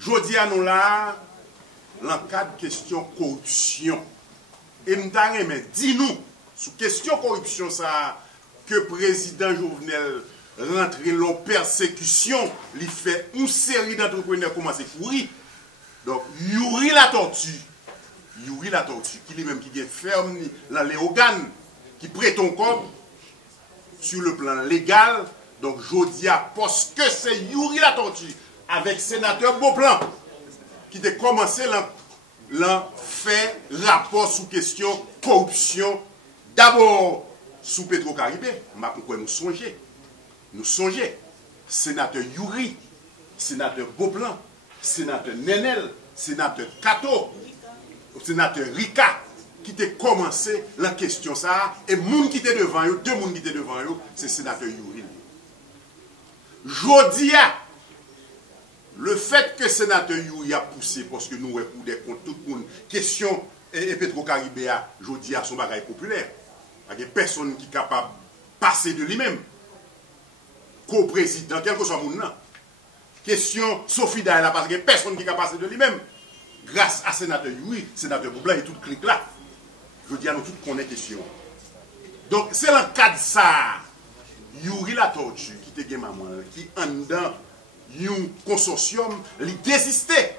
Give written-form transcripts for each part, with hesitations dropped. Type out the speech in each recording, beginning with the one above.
Jodi à nous là, dans le cadre de question corruption. Et nous avons dis-nous, sur question corruption, ça, que le président Jovenel rentre en persécution, il fait une série d'entrepreneurs commencer à courir. Donc, Yuri la tortue, qui lui-même qui est ferme dans les organes, qui prête un corps sur le plan légal. Donc, je dis parce que c'est Yuri la tortue, avec le sénateur Beauplan, qui a commencé à faire rapport sur question corruption, d'abord sous Petro-Caribé. Pourquoi nous songeons? Nous songeons, sénateur Yuri, sénateur Beauplan, sénateur Nenel, sénateur Kato, sénateur Rika, qui a commencé la question ça, et moun qui était devant eux, deux moun qui étaient devant eux, c'est sénateur Yuri. Jodia, le fait que sénateur Yuri a poussé, parce que nous avons des comptes, tout le monde, question et Petro-Caribé, Jodia, son bagage populaire. Il n'y a personne qui est capable de passer de lui-même. Co-président, quel que soit le monde. Question Sophie Daïla, parce qu'il n'y a personne qui est capable de passer de lui-même. Grâce à sénateur Yuri, sénateur Boubla et tout le clic là. Je dis à nous tous qu'on est question. Donc, c'est dans le cas de ça, Yuri la tortue, qui était maman, qui en dans un consortium, il désistait.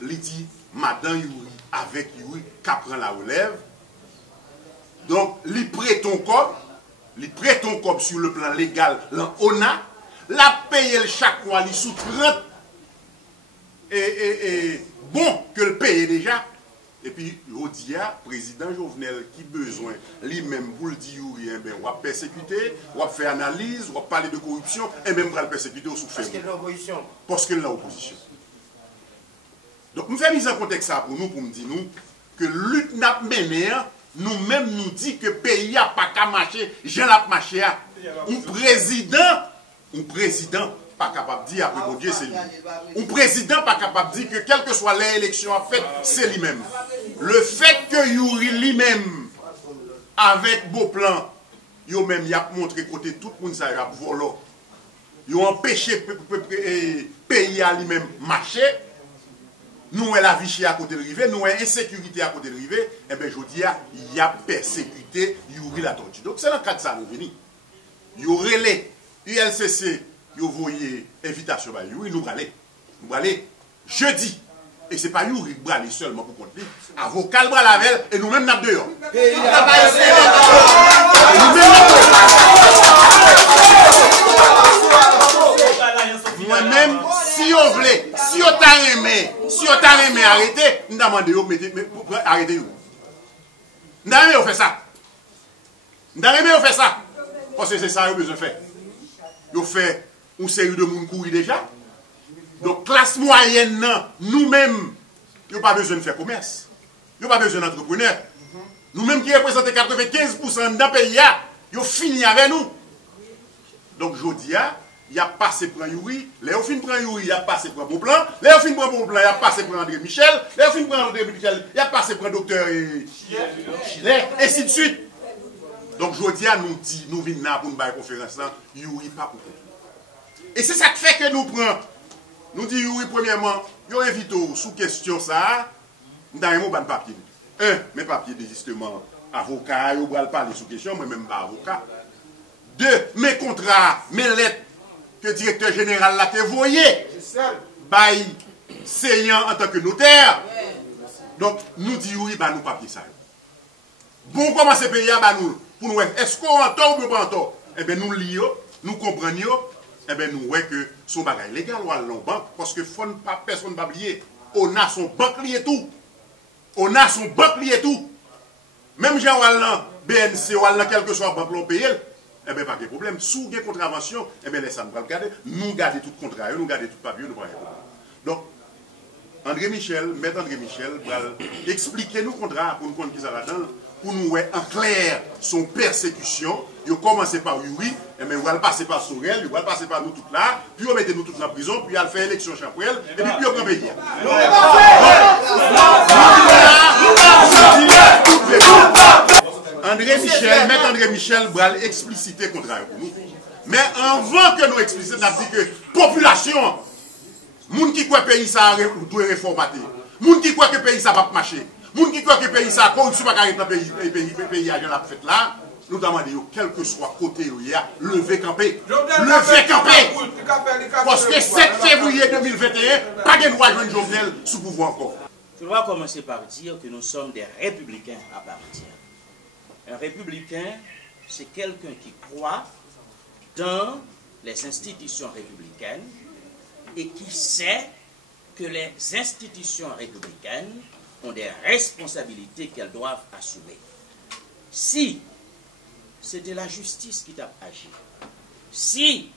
Il dit, Madame Yuri, avec Yuri, qui prend la relève. Donc, il prête ton corps sur le plan légal, l'ONA, la paye chaque mois, il sous 30 et bon que le paye déjà. Et puis, Rodia, président Jovenel, qui besoin, lui-même, pour le dire, on va persécuter, on va faire analyse, on va parler de corruption, et même on va le persécuter au souffle. Parce qu'il est l'opposition. Parce qu'il est l'opposition. Donc, nous faisons mise en contexte ça pour nous dire que lutte n'a pas mené, nous-mêmes nous dit que le pays n'a pas qu'à marcher, j'ai la marché. Un président pas capable de dire après mon Dieu c'est lui. Un président pas capable de dire que quelle que soit l'élection en fait, c'est lui-même. Le fait que Yuri lui-même, avec Beauplan, il a montré côté tout le monde ça a volé. Il a empêché le pays à lui-même marcher. Nous avons la vie à côté de rive, nous avons l'insécurité à côté de rive, et bien je dis, il a persécuté Yuri la tortue. Donc c'est dans le cas de ça nous venons. Il y aurait les ULCC, il y aurait invitation à Yuri, nous allons aller jeudi. Et ce n'est pas Yuri qui aller seulement pour compter. Avocat le bras lavel et nous-mêmes nous dehors. Moi-même, si on voulait, si on t'a aimé arrêter, nous demandons arrêter. Nous avons fait ça. Nous avons fait ça. Parce que c'est ça que nous avons fait. Nous avons fait une série de monde courir déjà. Donc, classe moyenne, nous-mêmes, nous n'avons pas besoin de faire commerce. Nous n'avons pas besoin d'entrepreneurs. Nous-mêmes qui représentons 95% d'un pays, nous avons fini avec nous. Donc, je dis, il a passé pour Yuri, Léo fin prend Yuri, il a passé pour Beauplan, Léo fin prend Beauplan, il a passé pour André Michel, Léo fin prend André Michel, il a passé pour docteur Chilet, et ainsi de suite. Donc, je dis, nous venons là pour une conférence, Yuri pas pour tout. Et c'est ça qui fait que nous prenons. Nous disons, Yuri, premièrement, nous invitons sous question ça, nous avons un papier. Un, mes papiers de justement avocat, nous allons parler sous question, moi-même pas avocat. Deux, mes contrats, mes lettres que le directeur général l'a envoyé, by Seyant en tant que notaire. Donc, nous disons, oui, bah, nous papier ça. Bon, comment c'est payé, bah, nous, pour nous, est-ce qu'on entend ou pas entend? Eh bien, nous lisons, nous comprenons. Eh bien, nous voyons que son bagage légal ou à la banque, parce que personne ne va oublier. On a son banque lié tout. On a son banque lié tout. Même si on a BNC ou a quel que soit banque l'on paye, eh bien, pas de problème. Sous des contraventions, eh bien, laissez nous regarder. Nous gardons tout contrat, nous gardons tout papier, nous pas de problème. Donc, André Michel, maître André Michel, va expliquer nous contrat pour nous comprendre qui ça là-dedans, pour nous voir en clair son persécution. Il a commencé par Yuri, et bien il va passer par Sorel, il va passer par nous toutes là, puis on mettez nous toutes en prison, puis il a fait élection chapeau, et puis on prend pays. André Michel, maître André Michel, va expliciter contraire pour nous. Mais avant que nous explicitions, on a dit que population, Moun qui croit que le pays ça doit réformater. Moun qui croit que le pays ça va marcher. Moun qui croit que le pays ça corruption va arrêter dans le pays à la fête là. Nous demandons, quel que soit côté où il y a, levez camper. Levez camper. Parce que 7 février 2021, pas de droit de Jovenel sous pouvoir encore. Je dois commencer par dire que nous sommes des républicains à part entière. Un républicain, c'est quelqu'un qui croit dans les institutions républicaines et qui sait que les institutions républicaines ont des responsabilités qu'elles doivent assumer. Si c'était la justice qui t'a agi, si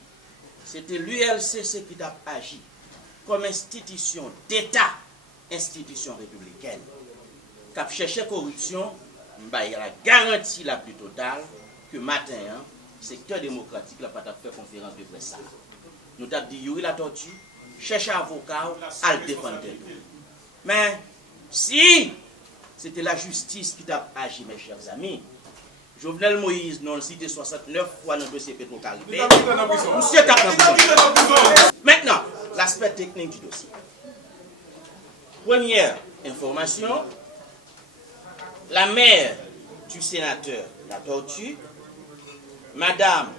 c'était l'ULCC qui t'a agi comme institution d'État, institution républicaine, qui a cherché corruption, il y a la garantie la plus totale que matin, secteur démocratique n'a pas fait conférence de presse. Nous avons dit, Yuri la tortue, cherche un avocat à le défendre. Mais si c'était la justice qui t'a agi, mes chers amis, Jovenel Moïse, non cité 69 fois dans le dossier Petro-Caribé, monsieur tape. Maintenant, l'aspect technique du dossier. Première information, la mère du sénateur La Tortue, Madame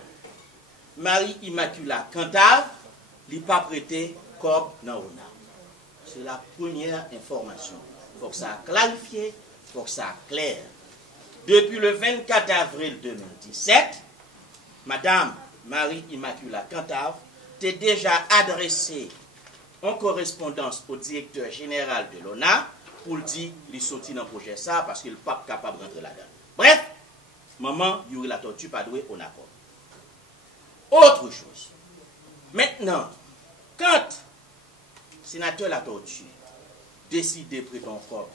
Marie-Immaculée Cantave, n'a pas prêté corps dans l'ONA. C'est la première information. Il faut que ça clarifie, il faut que ça clair. Depuis le 24 avril 2017, Madame Marie-Immaculée Cantave t'est déjà adressée en correspondance au directeur général de l'ONA pour dire qu'il sortit dans le projet ça parce qu'il n'est pas capable de rentrer là-dedans. Bref, maman, Yuri la tortue pas doué en accord. Autre chose. Maintenant, quand le sénateur La Tortue décide de prêter encore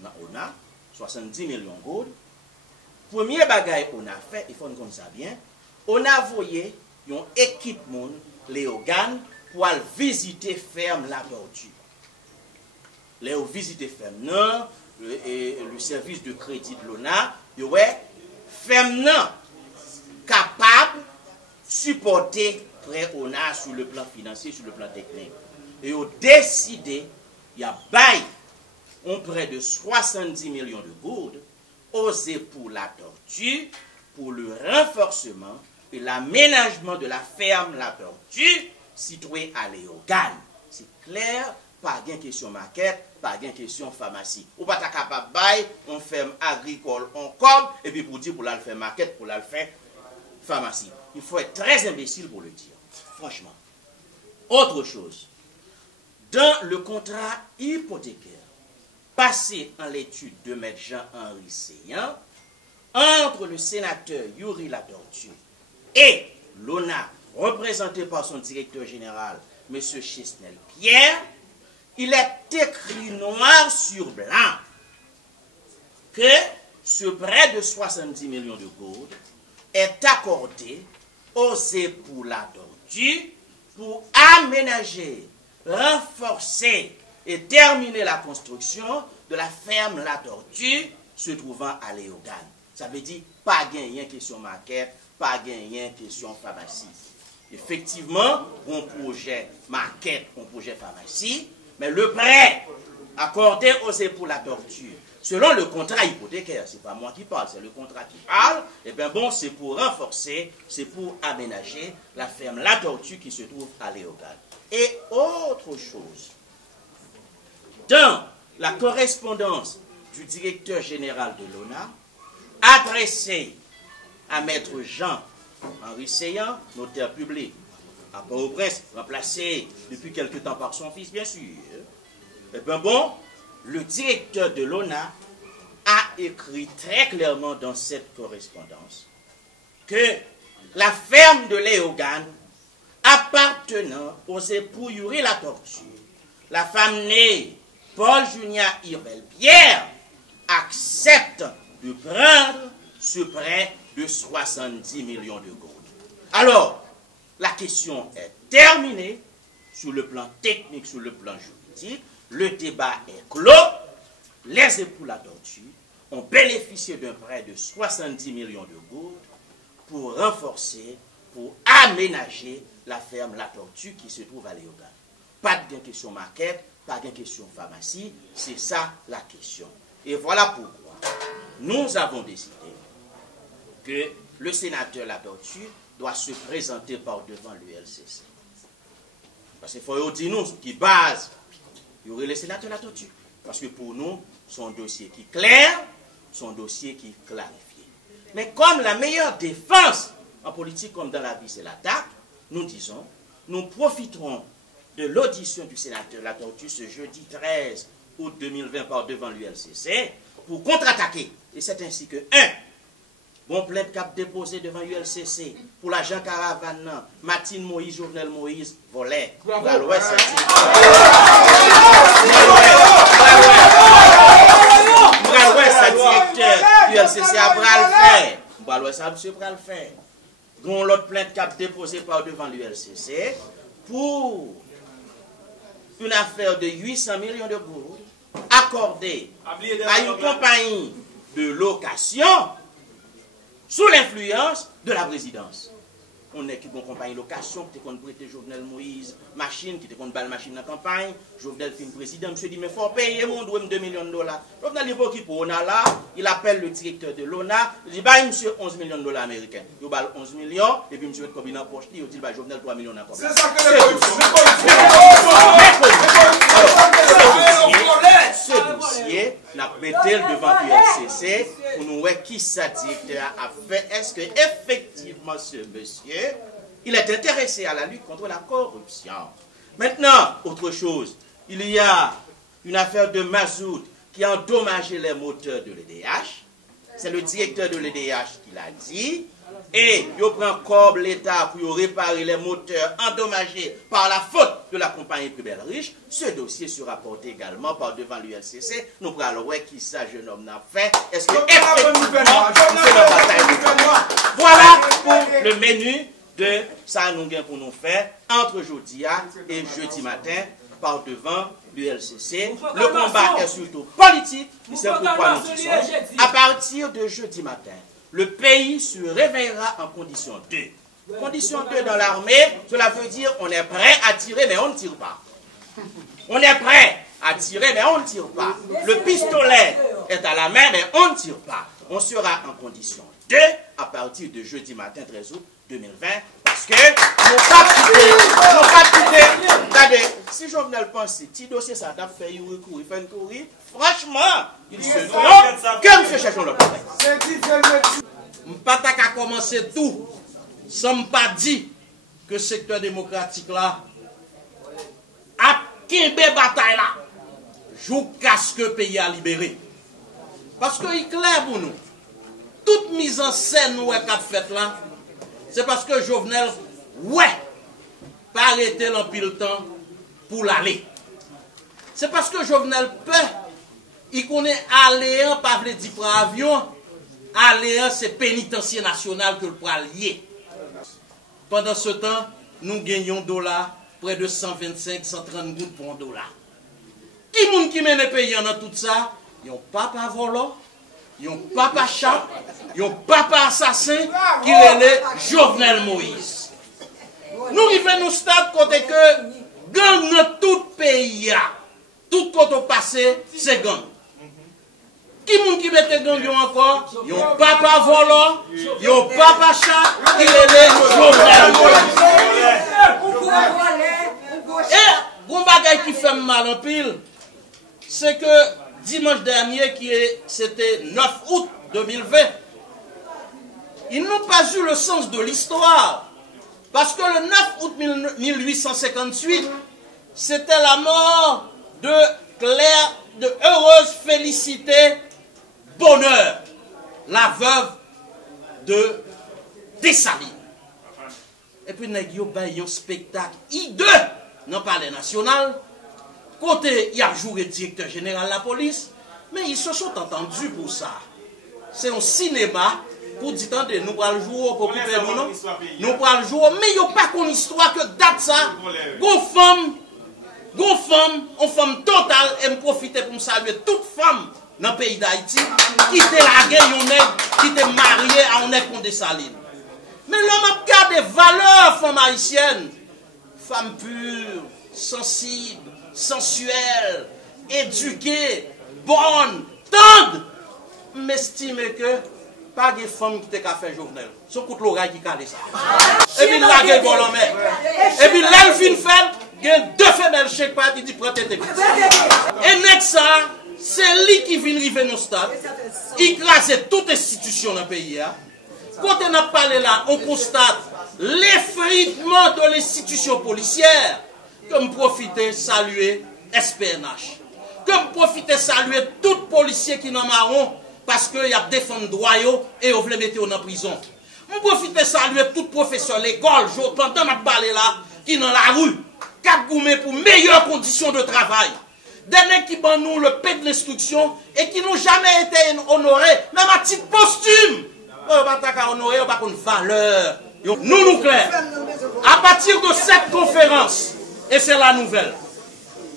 dans l'ONA, 70 millions de gold, premier bagage qu'on a fait, il faut qu'on ça bien, on a envoyé une équipe les organes pour aller visiter ferme La Tortue. Les visiter ferme non, le service de crédit de l'ONA, ouais, ferme non capable de supporter prêt ONA sur le plan financier, sur le plan technique. Et ont décidé, il y a bail, on près de 70 millions de gourdes, osé pour La Tortue, pour le renforcement et l'aménagement de la ferme La Tortue, située à Léogane. C'est clair, pas de question maquette, pas de question pharmacie. Ou pas capable de bail, on ferme agricole, on comme, et puis pour dire pour la faire maquette, pour la faire pharmacie. Il faut être très imbécile pour le dire, franchement. Autre chose, dans le contrat hypothécaire, passé en l'étude de M. Jean-Henri Seyan, entre le sénateur Yuri La Tortue et l'ONA, représenté par son directeur général, M. Chesnel Pierre, il est écrit noir sur blanc que ce prêt de 70 millions de gourdes est accordé aux époux La Tortue pour aménager, renforcer et terminer la construction de la ferme La Tortue se trouvant à Léogane. Ça veut dire pas gagner question maquette, pas gagner question pharmacie. Effectivement, un projet maquette, un projet pharmacie, mais le prêt accordé aux époux La Tortue, selon le contrat hypothécaire, c'est pas moi qui parle, c'est le contrat qui parle, et bien bon, c'est pour renforcer, c'est pour aménager la ferme La Tortue qui se trouve à Léogane. Et autre chose, dans la correspondance du directeur général de l'ONA, adressée à Maître Jean-Henri Seyan, notaire public, à Port-au-Prince, remplacé depuis quelque temps par son fils, bien sûr. Et bien bon, le directeur de l'ONA a écrit très clairement dans cette correspondance que la ferme de Léogane appartenant aux époux Yuri La Tortue, la femme née Paul Junia Irvel Pierre, accepte de prendre ce prêt de 70 millions de gourdes. Alors, la question est terminée sur le plan technique, sur le plan juridique. Le débat est clos. Les époux La Tortue ont bénéficié d'un prêt de 70 millions de gourdes pour renforcer, pour aménager la ferme La Tortue qui se trouve à Léogane. pas de question maquette, pas de question pharmacie, c'est ça la question. Et voilà pourquoi nous avons décidé que le sénateur La Tortue doit se présenter par devant l'ULCC. Parce qu'il faut dire nous, qui base, il y aurait le sénateur La Tortue. Parce que pour nous, son dossier qui est clair, son dossier qui est clarifié. Mais comme la meilleure défense en politique comme dans la vie, c'est l'attaque, nous disons, nous profiterons de l'audition du sénateur La Tortue ce jeudi 13 août 2020 par devant l'ULCC pour contre-attaquer. Et c'est ainsi que, bon plainte cap déposé devant l'ULCC pour l'agent Caravane, Martine Moïse, Jovenel Moïse, volet. ULCC a bras le faire. Monsieur bras le faire. Gon l'autre plainte cap déposé par devant l'ULCC pour une affaire de 800 millions de gourdes accordée à une compagnie de location sous l'influence de la présidence. On est qui une compagnie de location qui était prêté Jovenel Moïse, machine, qui était contre balle machine dans la campagne. Jovenel fin président, monsieur dit, mais il faut payer mon doué 2 millions de dollars. Jovenel il qui pour ONA là, il appelle le directeur de l'ONA, il dit, bah, monsieur 11 millions de dollars américains. Il balle 11 millions, et puis monsieur Combina en poche, il dit, bah, Jovenel 3 millions dans c'est ça que les ce dossier, n'a pété devant l'ULCC pour nous voir qui ça directeur a fait. Est-ce que effectivement ce monsieur, il est intéressé à la lutte contre la corruption? Maintenant, autre chose, il y a une affaire de mazout qui a endommagé les moteurs de l'EDH. C'est le directeur de l'EDH qui l'a dit. Et il prend comme l'État pour réparer les moteurs endommagés par la faute de la compagnie Pribel Riche. Ce dossier sera porté également par devant l'ULCC. Nous pourrons voir qui ça jeune homme n'a fait. Est-ce que effectivement c'est la bataille? Voilà pour le menu de ça nous gain pour nous faire entre jeudi et jeudi matin par devant l'ULCC. Le combat est surtout politique. C'est pourquoi nous disons à partir de jeudi matin, le pays se réveillera en condition 2. Condition 2 dans l'armée, cela veut dire on est prêt à tirer mais on ne tire pas. On est prêt à tirer mais on ne tire pas. Le pistolet est à la main mais on ne tire pas. On sera en condition 2 à partir de jeudi matin 13 août 2020 parce que nos capitaines, regardez, si Jovenel pense, petit dossier ça a fait un recours, il fait un courir, franchement, il se trompe que M. Chachon le fait. M'pata a commencé tout, sans pas dit que le secteur démocratique là a quimbe bataille là, jusqu'à ce que le pays a libéré. Parce que il est clair pour nous, toute mise en scène nous qu'a fait là, c'est parce que Jovenel, pas arrêter l'empile temps pour l'aller. C'est parce que Jovenel peut, il connaît aller, pas veut dire pour avion, aller, c'est pénitencier national que le poids lié. Pendant ce temps, nous gagnons dollars, près de 125, 130 gouttes pour un dollar. Qui moun qui mène le pays dans tout ça? Ils n'ont pas volant, ils n'ont pas chat, ils n'ont pas assassin qui est Jovenel Moïse. Nous arrivons au stade côté que gang dans tout pays, tout côté passé, c'est gang. Qui moun qui mette gang encore? Ils n'ont pas volant, ils n'ont pas chat qui est Jovenel Moïse. Et bon bagay qui fait mal en pile, c'est que dimanche dernier, c'était 9 août 2020, ils n'ont pas eu le sens de l'histoire. Parce que le 9 août 1858, c'était la mort de Claire, de Heureuse Félicité Bonheur, la veuve de Dessalines. Et puis, nous avons un spectacle hideux dans le palais national. Côté, il y a joué le directeur général de la police, mais ils se sont entendus pour ça. C'est un cinéma pour dire que nous allons jouer pour couper nous, non? Nous allons jouer, mais il n'y a pas qu'une histoire que date ça. Une femme totale, et me profiter pour me saluer toute femme dans le pays d'Haïti qui était lagué, qui était mariée à un nègre contre Dessalines. Mais l'homme a gardé valeurs, femme haïtienne, femme pure, sensible, sensuelle, éduquée, bonne, tendre, m'estime que pas de femme qui t'a fait journal. Son coup de l'oreille qui calait ça. Et puis là, il y a bon en mer. Et puis là, il fin fait, il y a deux femelles chaque part qui dit prends tes Et next ça, c'est lui qui vient arriver dans le stade. Il écrase toute institution dans le pays. Quand on a parlé là, on constate l'effritement de l'institution policière. Comme profiter saluer SPNH. Comme profiter saluer tout policier qui n'en marron parce qu'il y a défendu droit et on veut mettre en prison. On profite saluer tout professeur l'école pendant que je parle là qui dans la rue, cap gourmet pour meilleures conditions de travail. Des nègres qui ban nous le paix de l'instruction et qui n'ont jamais été honorés, même à titre posthume. On va pas honorer, on va pas une valeur. Nous clairs. À partir de cette conférence, et c'est la nouvelle,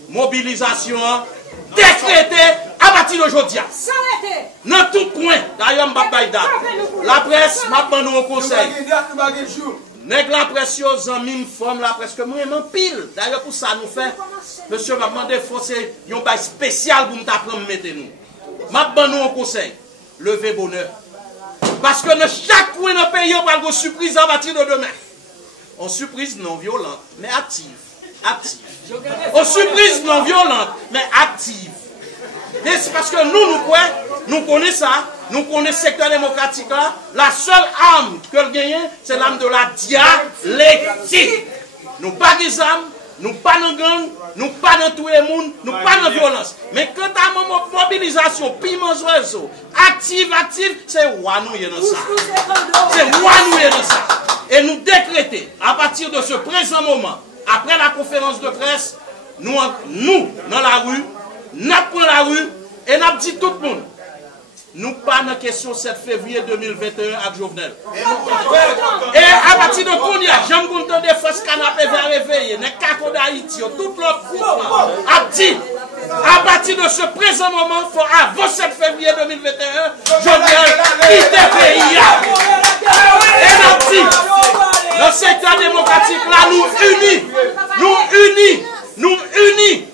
mobilisation décrétée à partir d'aujourd'hui. Dans tout coin, d'ailleurs, la presse m'a banni au conseil. Nèg la presse, amis, forme la presse, que vraiment pile. D'ailleurs, pour ça, nous fait, monsieur m'a demandé, faut c'est un bail spécial pour nous apprendre, mettez-nous. M'a banni au conseil. Levez bonheur. Parce que dans chaque coin de pays, on va avoir une surprise à partir de demain. Une surprise non violente, mais active. Active. Une surprise non violente, mais active. Et c'est parce que nous connaissons ça, nous connaissons le secteur démocratique là, la seule arme que le gagne, c'est l'arme de la dialectique. Nous pas des armes, nous pas dans gang, nous pas dans tout le monde, nous pas dans violence. Mais quand à une mobilisation, piment oiseau, active, c'est ouanouye dans ça. C'est ouanouye dans ça. Et nous décréter, à partir de ce présent moment, après la conférence de presse, nous dans la rue, nous prenons la rue et nous dit tout le monde. Nous pas dans la question 7 février 2021 avec Jovenel. Et à partir de Kounia, j'aime qu'on te défense canapé vers réveiller, les cacos d'Haïti, tout l'autre groupe a dit, à partir de ce présent moment, faut avant 7 février 2021, Jovenel quitte le pays. Et nous dit, le secteur démocratique là nous unis.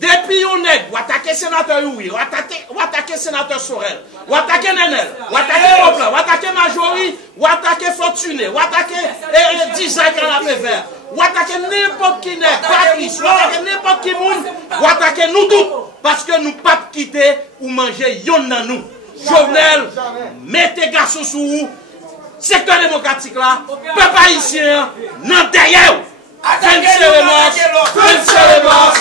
Depuis on est, ou attaquer sénateur Youi, ou attaquer sénateur Sorel, ou attaquer Nenel, ou attaquer Poplan, ou attaquer Majori, ou attaquer Fortuné, ou attaquer Dizay Canapé Vert, ou attaquer n'importe qui n'est, Patrice, ou attaquer n'importe qui moun, ou attaquer nous tous, parce que nous ne pouvons pas quitter ou manger yon nan nous. Jovenel, mettez garçon sous vous, secteur démocratique là, peuple haïtien, nan derrière. Fin de séance.